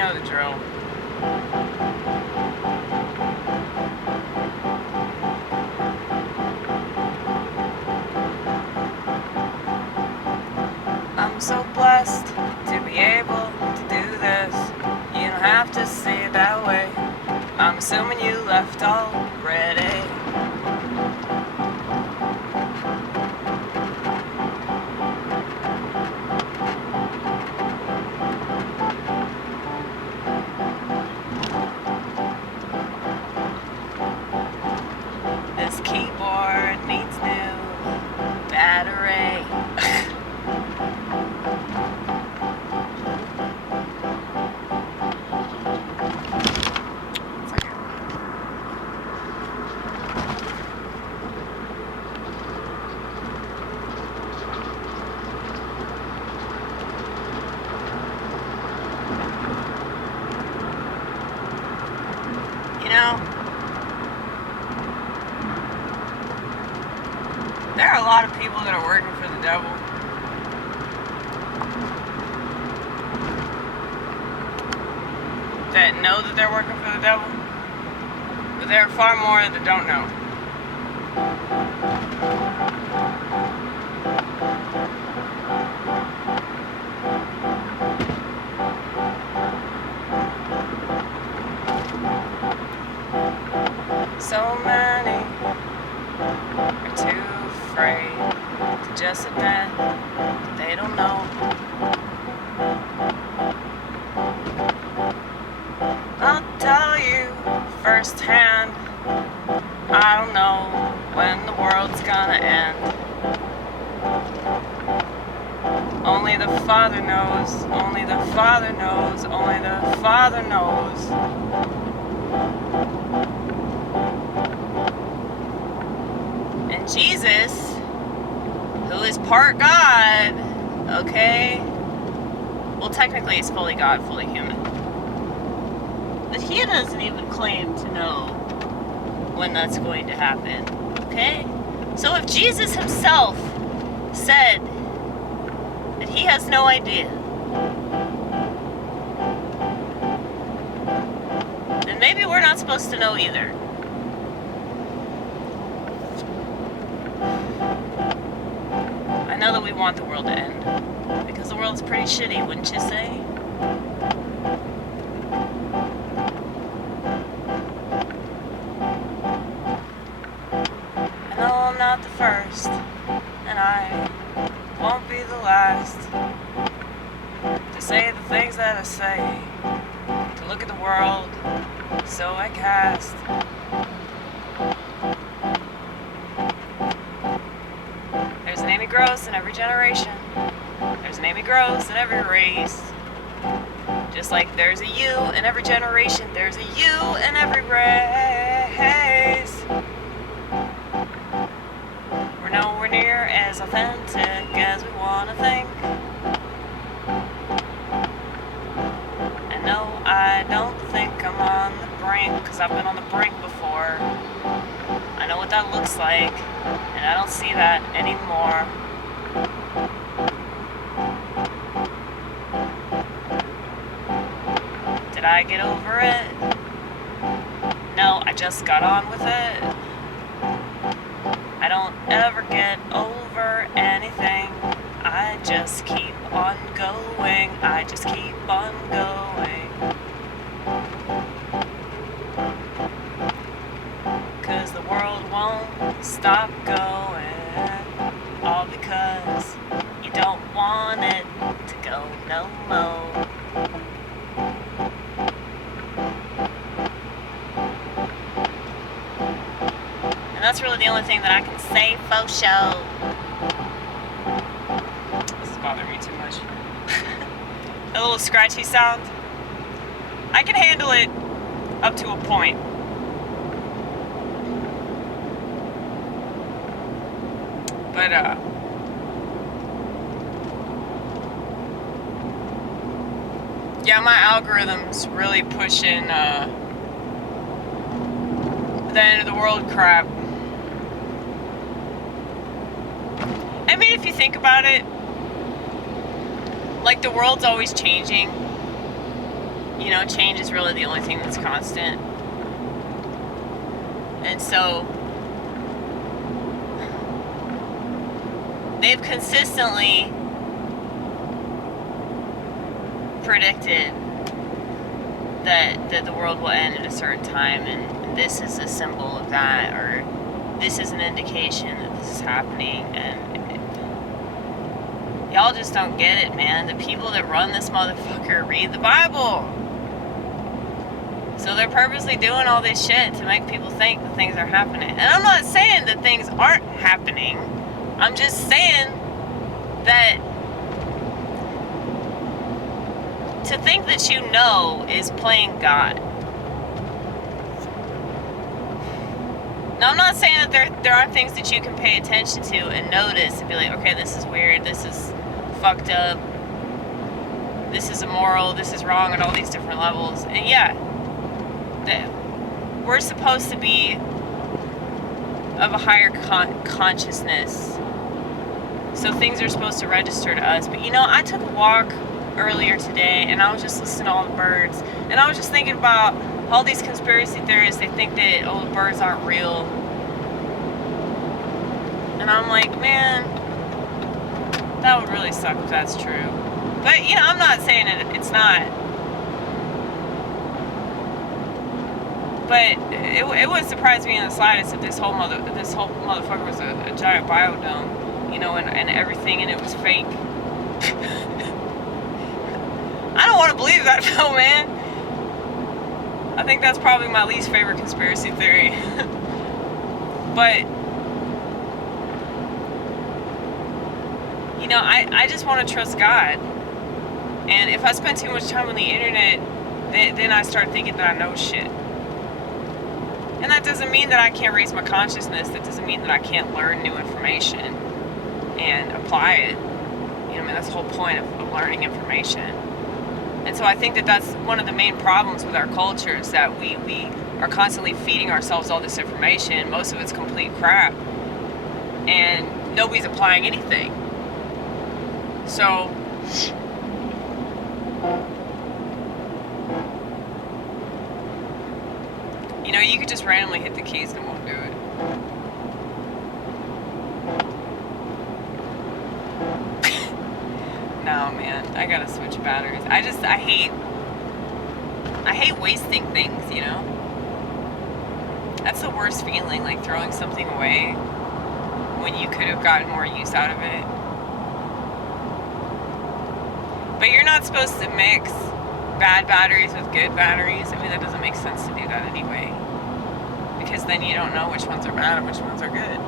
know the drill. I'm so blessed to be able to do this. You don't have to say it that way. I'm assuming you left already. This keyboard needs new battery. You know, there are a lot of people that are working for the devil. That know that they're working for the devil. But there are far more that don't know. So many are too afraid to just admit that they don't know. I'll tell you firsthand, I don't know when the world's gonna end. Only the Father knows, only the Father knows, only the Father knows. And Jesus, who is part God, okay? Well, technically he's fully God, fully human. But he doesn't even claim to know when that's going to happen, okay? So if Jesus himself said that he has no idea, then maybe we're not supposed to know either. I know that we want the world to end, because the world's pretty shitty, wouldn't you say? I know I'm not the first, and I won't be the last to say the things that I say, to look at the world so I cast. There's an Amy Gross in every generation. There's an Amy Gross in every race. Just like there's a you in every generation, there's a you in every race. We're nowhere near as authentic as we want to think. And no, I don't think I'm on the brink, because I've been on the brink before. I know what that looks like, and I don't see that anymore. Did I get over it? No, I just got on with it. I don't ever get over anything. I just keep on going. I just keep on going. 'Cause the world won't stop going. All because you don't want it to go no more. And that's really the only thing that I can say for show. This is bothering me too much. A little scratchy sound. I can handle it up to a point. But, yeah, my algorithm's really pushing, the end of the world crap. I mean, if you think about it, like, the world's always changing. You know, change is really the only thing that's constant. And so they've consistently predicted that the world will end at a certain time, and this is a symbol of that, or this is an indication that this is happening. And y'all just don't get it, man. The people that run this motherfucker read the Bible. So they're purposely doing all this shit to make people think that things are happening. And I'm not saying that things aren't happening. I'm just saying that to think that you know is playing God. Now, I'm not saying that there aren't things that you can pay attention to and notice and be like, okay, this is weird, this is fucked up, this is immoral, this is wrong on all these different levels. And yeah, we're supposed to be of a higher consciousness. So things are supposed to register to us. But you know, I took a walk earlier today and I was just listening to all the birds. And I was just thinking about all these conspiracy theorists. They think that, oh, the birds aren't real. And I'm like, man, that would really suck if that's true. But, you know, I'm not saying it's not. But it wouldn't surprise me in the slightest if this whole motherfucker was a giant biodome. You know, and everything in it was fake. I don't want to believe that though, man. I think that's probably my least favorite conspiracy theory. But, you know, I just want to trust God. And if I spend too much time on the internet, then I start thinking that I know shit. And that doesn't mean that I can't raise my consciousness. That doesn't mean that I can't learn new information and apply it. You know, I mean, that's the whole point of learning information. And so I think that that's one of the main problems with our culture, is that we are constantly feeding ourselves all this information. Most of it's complete crap. And nobody's applying anything. So, you know, you could just randomly hit the keys and it won't do it. No, man, I gotta switch batteries. I hate wasting things, you know? That's the worst feeling, like throwing something away when you could have gotten more use out of it. But you're not supposed to mix bad batteries with good batteries. I mean, that doesn't make sense to do that anyway. Because then you don't know which ones are bad and which ones are good.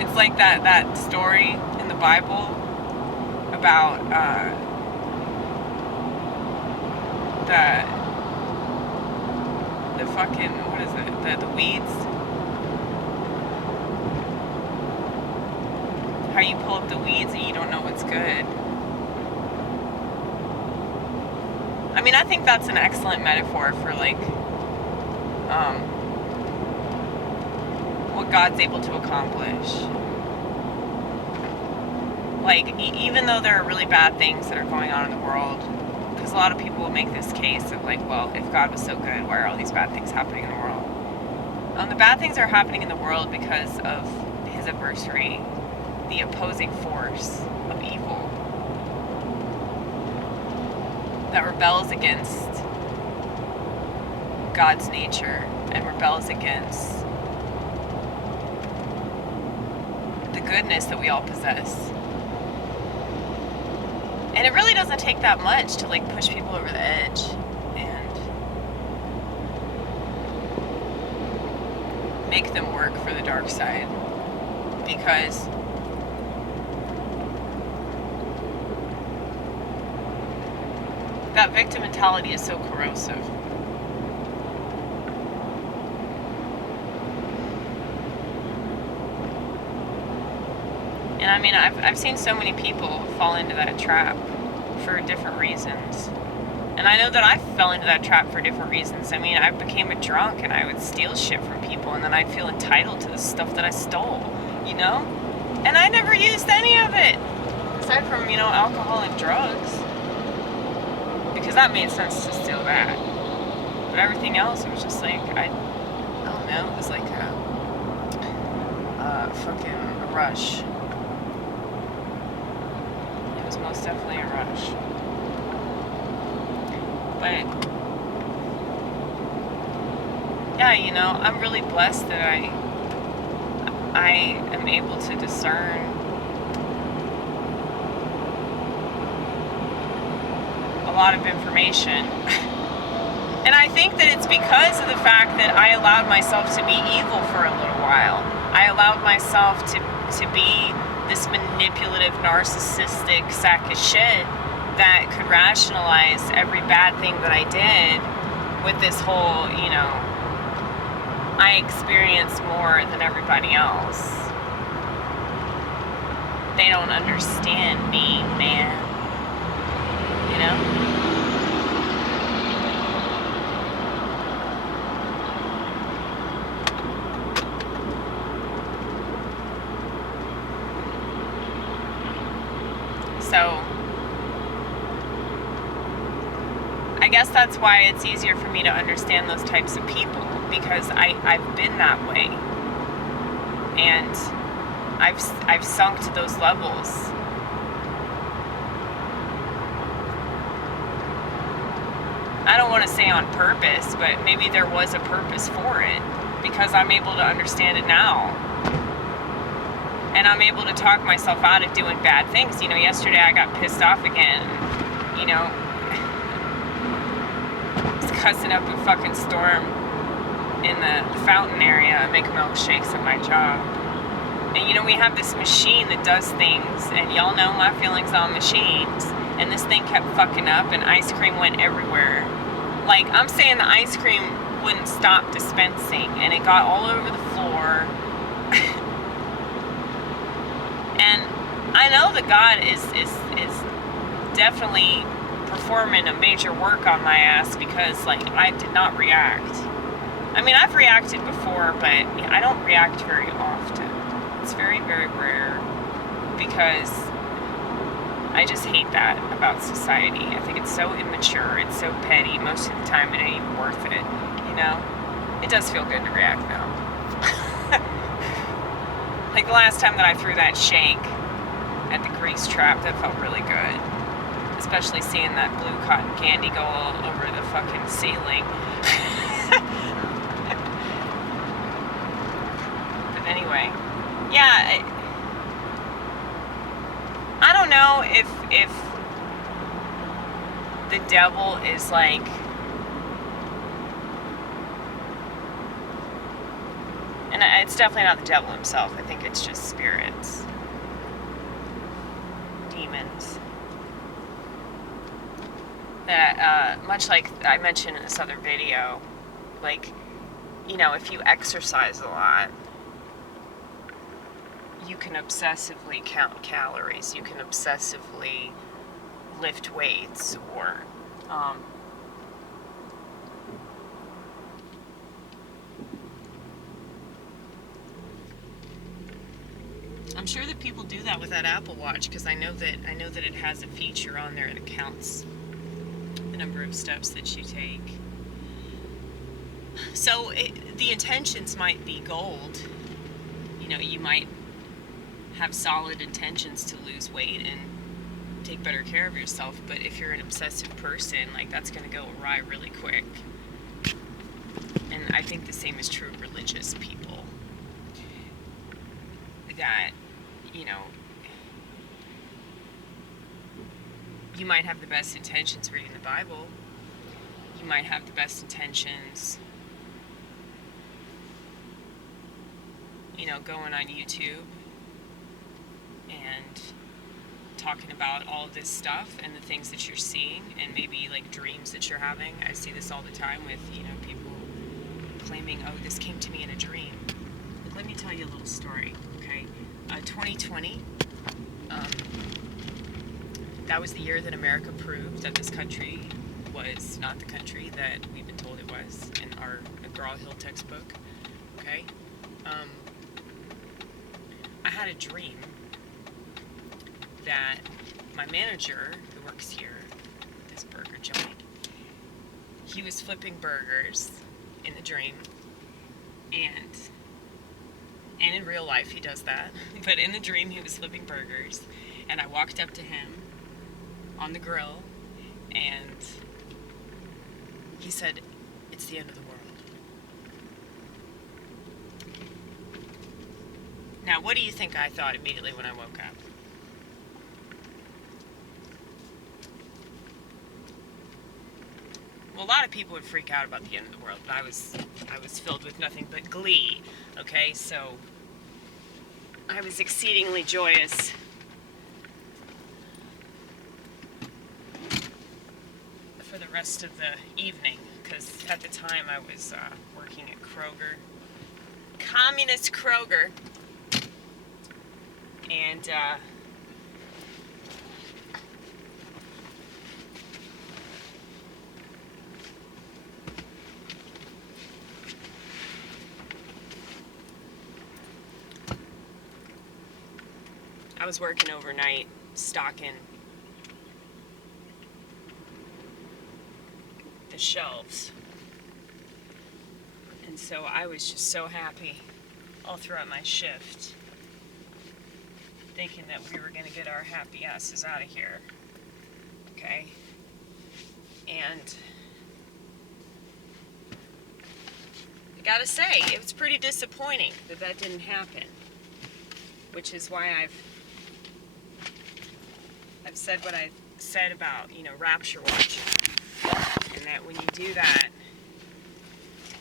It's like that story in the Bible about the fucking, what is it? The weeds. How you pull up the weeds and you don't know what's good. I mean, I think that's an excellent metaphor for like what God's able to accomplish. Like, even though there are really bad things that are going on in the world, because a lot of people will make this case of like, well, if God was so good, why are all these bad things happening in the world? The bad things are happening in the world because of his adversary, the opposing force of evil that rebels against God's nature and rebels against the goodness that we all possess. And it really doesn't take that much to like push people over the edge and make them work for the dark side, because that victim mentality is so corrosive. And I mean, I've seen so many people fall into that trap for different reasons. And I know that I fell into that trap for different reasons. I mean, I became a drunk and I would steal shit from people, and then I'd feel entitled to the stuff that I stole, you know? And I never used any of it. Because aside from, alcohol and drugs. Because that made sense to steal that. But everything else, it was just like, I don't know, it was like a fucking rush. It was most definitely a rush. But, yeah, I'm really blessed that I am able to discern a lot of information. And I think that it's because of the fact that I allowed myself to be evil for a little while. I allowed myself to be this manipulative, narcissistic sack of shit that could rationalize every bad thing that I did with this whole, I experience more than everybody else. They don't understand me, man. So, I guess that's why it's easier for me to understand those types of people, because I've been that way. And I've sunk to those levels. I don't want to say on purpose, but maybe there was a purpose for it, because I'm able to understand it now. And I'm able to talk myself out of doing bad things. Yesterday I got pissed off again. Was cussing up a fucking storm in the fountain area, making milkshakes at my job. And we have this machine that does things, and y'all know my feelings on machines. And this thing kept fucking up, and ice cream went everywhere. Like, I'm saying the ice cream wouldn't stop dispensing, and it got all over the floor. And I know that God is definitely performing a major work on my ass, because, like, I did not react. I mean, I've reacted before, but I don't react very often. It's very, very rare, because I just hate that about society. I think it's so immature, it's so petty. Most of the time it ain't even worth it, It does feel good to react, though. Like the last time that I threw that shake at the grease trap, that felt really good. Especially seeing that blue cotton candy go all over the fucking ceiling. But anyway, yeah, I don't know if the devil is like, and it's definitely not the devil himself. I think it's just spirits, demons. That, much like I mentioned in this other video, like, if you exercise a lot, you can obsessively count calories, you can obsessively lift weights, or, I'm sure that people do that with that Apple Watch, because I know that it has a feature on there that counts the number of steps that you take. So the intentions might be gold. You might have solid intentions to lose weight and take better care of yourself, but if you're an obsessive person, like, that's going to go awry really quick. And I think the same is true of religious people. That, you might have the best intentions reading the Bible. You might have the best intentions, going on YouTube and talking about all of this stuff and the things that you're seeing, and maybe like dreams that you're having. I see this all the time with, people claiming, oh, this came to me in a dream. But let me tell you a little story, okay? 2020, that was the year that America proved that this country was not the country that we've been told it was in our McGraw-Hill textbook, okay? I had a dream that my manager, who works here at this burger joint, he was flipping burgers in the dream, and in real life he does that, but in the dream he was flipping burgers, and I walked up to him on the grill, and he said, "It's the end of the world." Now, what do you think I thought immediately when I woke up? Well, a lot of people would freak out about the end of the world, but I was filled with nothing but glee. Okay, so I was exceedingly joyous. For the rest of the evening, because at the time I was working at Kroger, communist Kroger, and I was working overnight stocking the shelves, and so I was just so happy all throughout my shift, thinking that we were going to get our happy asses out of here, okay? And I gotta say, it was pretty disappointing that didn't happen, which is why I've said what I said about, rapture watching, and that when you do that,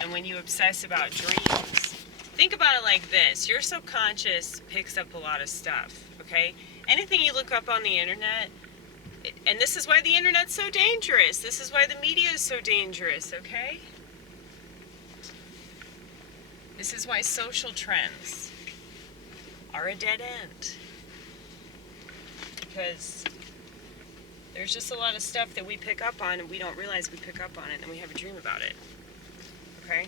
and when you obsess about dreams, think about it like this. Your subconscious picks up a lot of stuff, okay? Anything you look up on the internet, and this is why the internet's so dangerous. This is why the media is so dangerous, okay? This is why social trends are a dead end. Because there's just a lot of stuff that we pick up on and we don't realize we pick up on it, and then we have a dream about it, okay?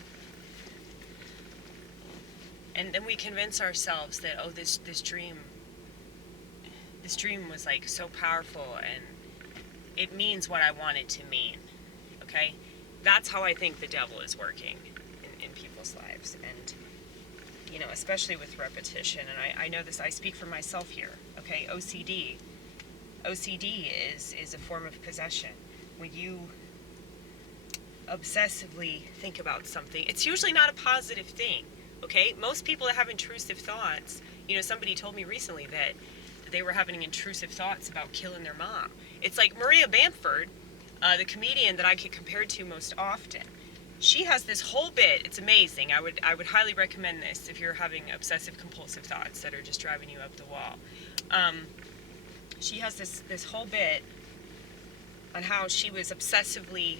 And then we convince ourselves that, oh, this dream was like so powerful and it means what I want it to mean, okay? That's how I think the devil is working in people's lives, and especially with repetition. And I know this, I speak for myself here, okay? OCD is a form of possession. When you obsessively think about something, it's usually not a positive thing, okay? Most people that have intrusive thoughts, somebody told me recently that they were having intrusive thoughts about killing their mom. It's like Maria Bamford, the comedian that I get compared to most often. She has this whole bit. It's amazing. I would highly recommend this if you're having obsessive compulsive thoughts that are just driving you up the wall. She has this whole bit on how she was obsessively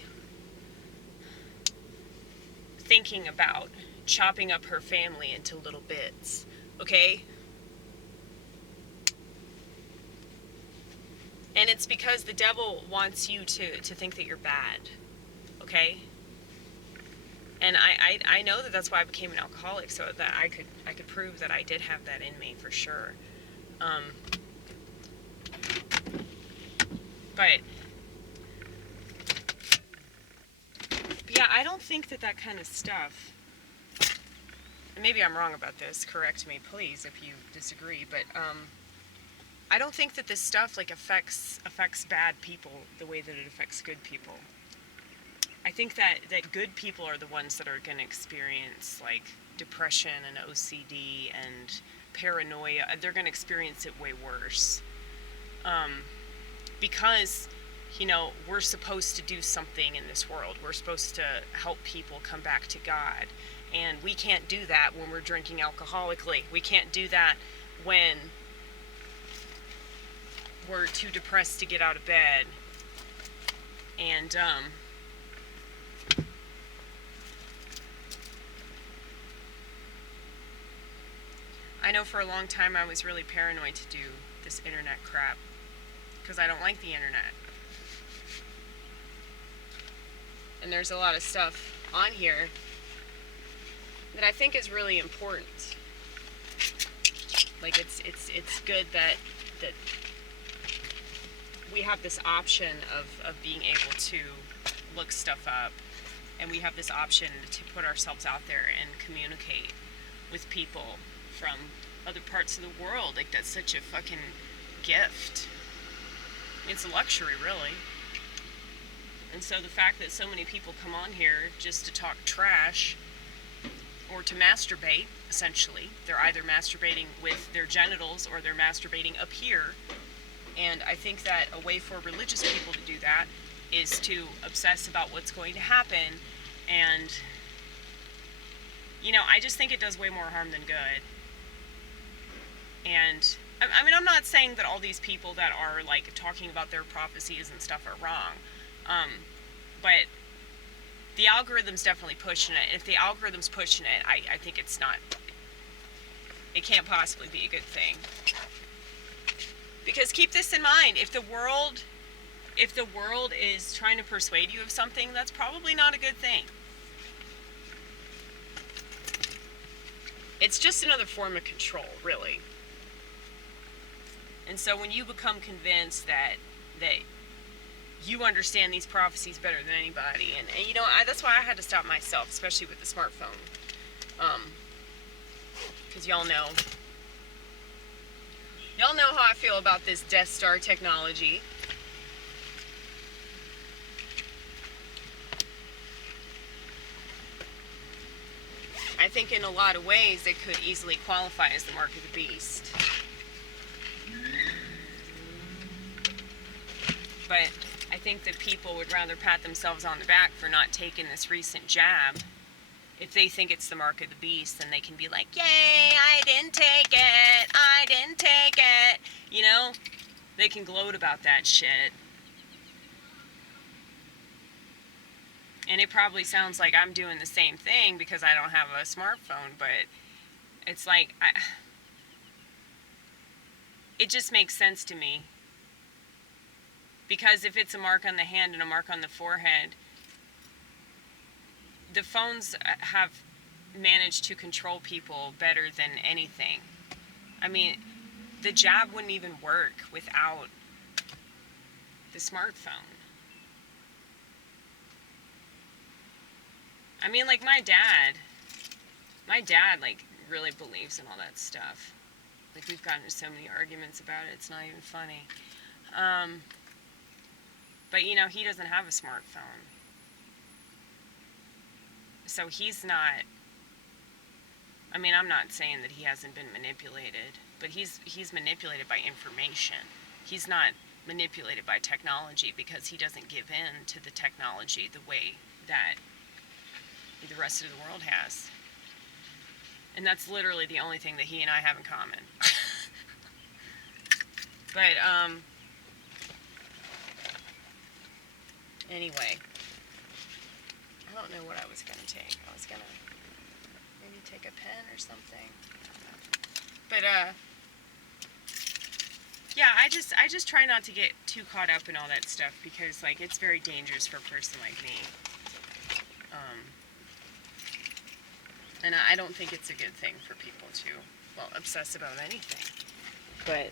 thinking about chopping up her family into little bits, okay? And it's because the devil wants you to think that you're bad, okay? And I know that that's why I became an alcoholic, so that I could prove that I did have that in me for sure. But yeah, I don't think that kind of stuff, and maybe I'm wrong about this, correct me please if you disagree, but I don't think that this stuff affects bad people the way that it affects good people. I think that good people are the ones that are going to experience depression and OCD and paranoia. They're going to experience it way worse. Because, we're supposed to do something in this world. We're supposed to help people come back to God. And we can't do that when we're drinking alcoholically. We can't do that when we're too depressed to get out of bed. And, I know for a long time I was really paranoid to do this internet crap because I don't like the internet. And there's a lot of stuff on here that I think is really important. It's good that we have this option of being able to look stuff up, and we have this option to put ourselves out there and communicate with people from other parts of the world. Like, that's such a fucking gift. It's a luxury, really. And so the fact that so many people come on here just to talk trash or to masturbate, essentially, they're either masturbating with their genitals or they're masturbating up here. And I think that a way for religious people to do that is to obsess about what's going to happen. And, you know, I just think it does way more harm than good. And, I mean, I'm not saying that all these people that are, like, talking about their prophecies and stuff are wrong. But the algorithm's definitely pushing it. If the algorithm's pushing it, I think it's not, it can't possibly be a good thing. Because keep this in mind, if the world is trying to persuade you of something, that's probably not a good thing. It's just another form of control, really. And so when you become convinced that you understand these prophecies better than anybody, and you know, that's why I had to stop myself, especially with the smartphone. Because y'all know how I feel about this Death Star technology. I think in a lot of ways it could easily qualify as the mark of the beast. But I think that people would rather pat themselves on the back for not taking this recent jab. If they think it's the mark of the beast, then they can be like, yay, I didn't take it. You know, they can gloat about that shit. And it probably sounds like I'm doing the same thing because I don't have a smartphone, but it's like, it just makes sense to me. Because if it's a mark on the hand and a mark on the forehead, the phones have managed to control people better than anything. I mean, the jab wouldn't even work without the smartphone. I mean, like, my dad, like, really believes in all that stuff. Like, we've gotten into so many arguments about it, it's not even funny. But, you know, he doesn't have a smartphone. So he's not, I mean, I'm not saying that he hasn't been manipulated, but he's manipulated by information. He's not manipulated by technology because he doesn't give in to the technology the way that the rest of the world has. And that's literally the only thing that he and I have in common. But, anyway, I don't know what I was going to take. I was going to maybe take a pen or something. But, yeah, I just try not to get too caught up in all that stuff because, like, it's very dangerous for a person like me. And I don't think it's a good thing for people to, well, obsess about anything. But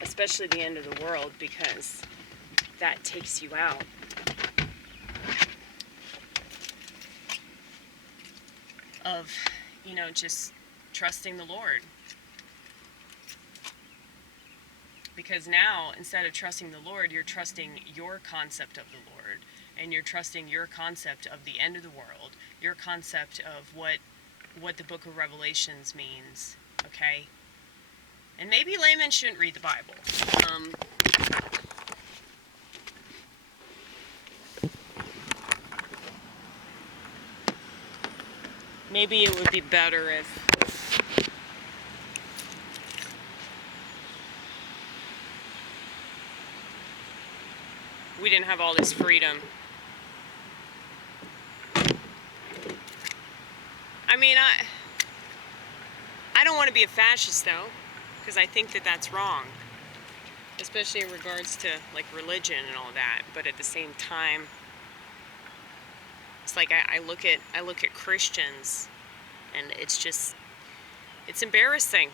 especially the end of the world, because that takes you out. Of, you know, just trusting the Lord. Because now, instead of trusting the Lord, you're trusting your concept of the Lord. And you're trusting your concept of the end of the world. Your concept of what the book of Revelations means. Okay? And maybe laymen shouldn't read the Bible. Maybe it would be better if we didn't have all this freedom. I mean, I don't want to be a fascist, though, because I think that that's wrong, especially in regards to, like, religion and all that. But at the same time, it's like I look at Christians, and it's embarrassing.